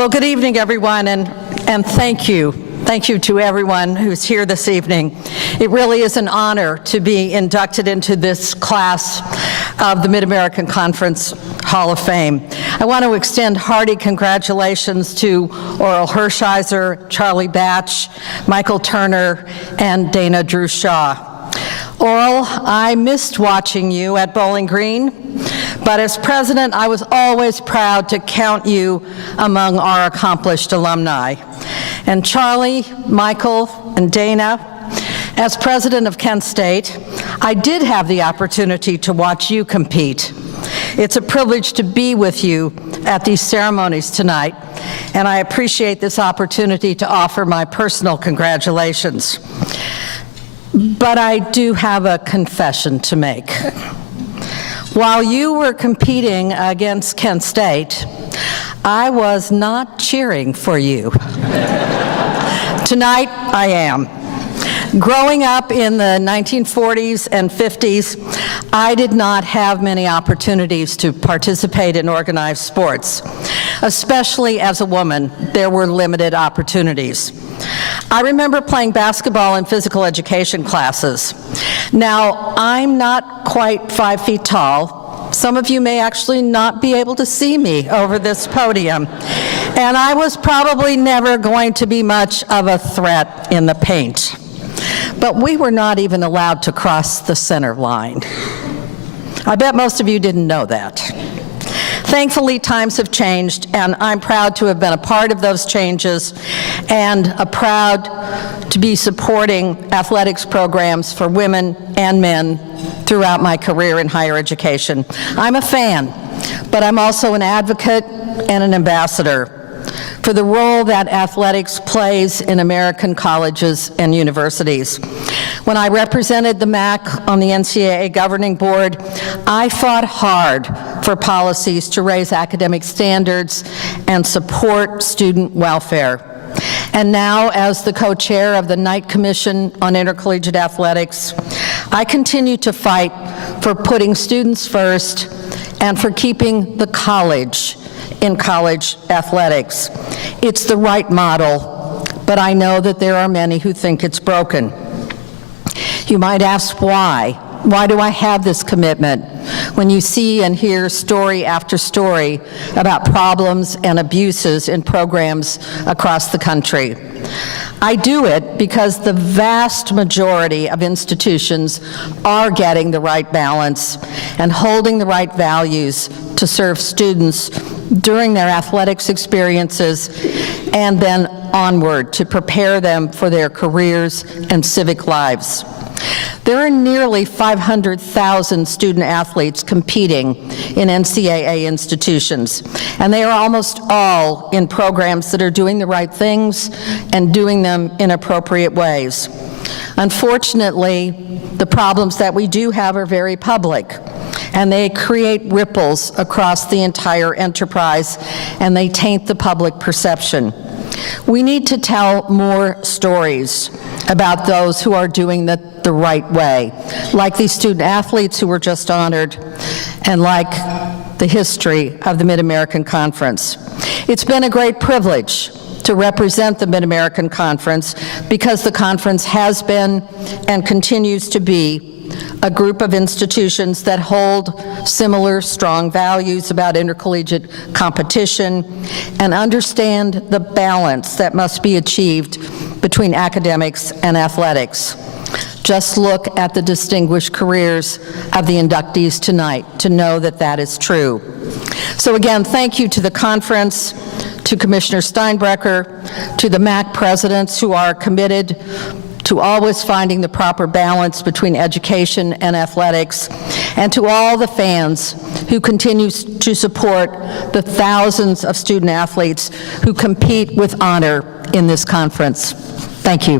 Well, good evening, everyone, and thank you. Thank you to everyone who's here this evening. It really is an honor to be inducted into this class of the Mid-American Conference Hall of Fame. I want to extend hearty congratulations to Oral Hershiser, Charlie Batch, Michael Turner, and Dana Drew Shaw. Oral, I missed watching you at Bowling Green, but as president, I was always proud to count you among our accomplished alumni. And Charlie, Michael, and Dana, as president of Kent State, I did have the opportunity to watch you compete. It's a privilege to be with you at these ceremonies tonight, and I appreciate this opportunity to offer my personal congratulations. But I do have a confession to make. While you were competing against Kent State, I was not cheering for you. Tonight, I am. Growing up in the 1940s and 50s, I did not have many opportunities to participate in organized sports. Especially as a woman, there were limited opportunities. I remember playing basketball in physical education classes. Now, I'm not quite 5 feet tall. Some of you may actually not be able to see me over this podium. And I was probably never going to be much of a threat in the paint. But we were not even allowed to cross the center line. I bet most of you didn't know that. Thankfully, times have changed, and I'm proud to have been a part of those changes and proud to be supporting athletics programs for women and men throughout my career in higher education. I'm a fan, but I'm also an advocate and an ambassador for the role that athletics plays in American colleges and universities. When I represented the MAC on the NCAA governing board, I fought hard for policies to raise academic standards and support student welfare. And now, as the co-chair of the Knight Commission on Intercollegiate Athletics, I continue to fight for putting students first and for keeping the college in college athletics. It's the right model, but I know that there are many who think it's broken. You might ask why. Why do I have this commitment when you see and hear story after story about problems and abuses in programs across the country? I do it because the vast majority of institutions are getting the right balance and holding the right values to serve students during their athletics experiences and then onward to prepare them for their careers and civic lives. There are nearly 500,000 student athletes competing in NCAA institutions, and they are almost all in programs that are doing the right things and doing them in appropriate ways. Unfortunately, the problems that we do have are very public, and they create ripples across the entire enterprise, and they taint the public perception. We need to tell more stories about those who are doing the right way, like these student athletes who were just honored, and like the history of the Mid-American Conference. It's been a great privilege to represent the Mid-American Conference because the conference has been and continues to be a group of institutions that hold similar strong values about intercollegiate competition and understand the balance that must be achieved between academics and athletics. Just look at the distinguished careers of the inductees tonight to know that that is true. So again, thank you to the conference, to Commissioner Steinbrecher, to the MAC presidents who are committed to always finding the proper balance between education and athletics, and to all the fans who continue to support the thousands of student athletes who compete with honor in this conference. Thank you.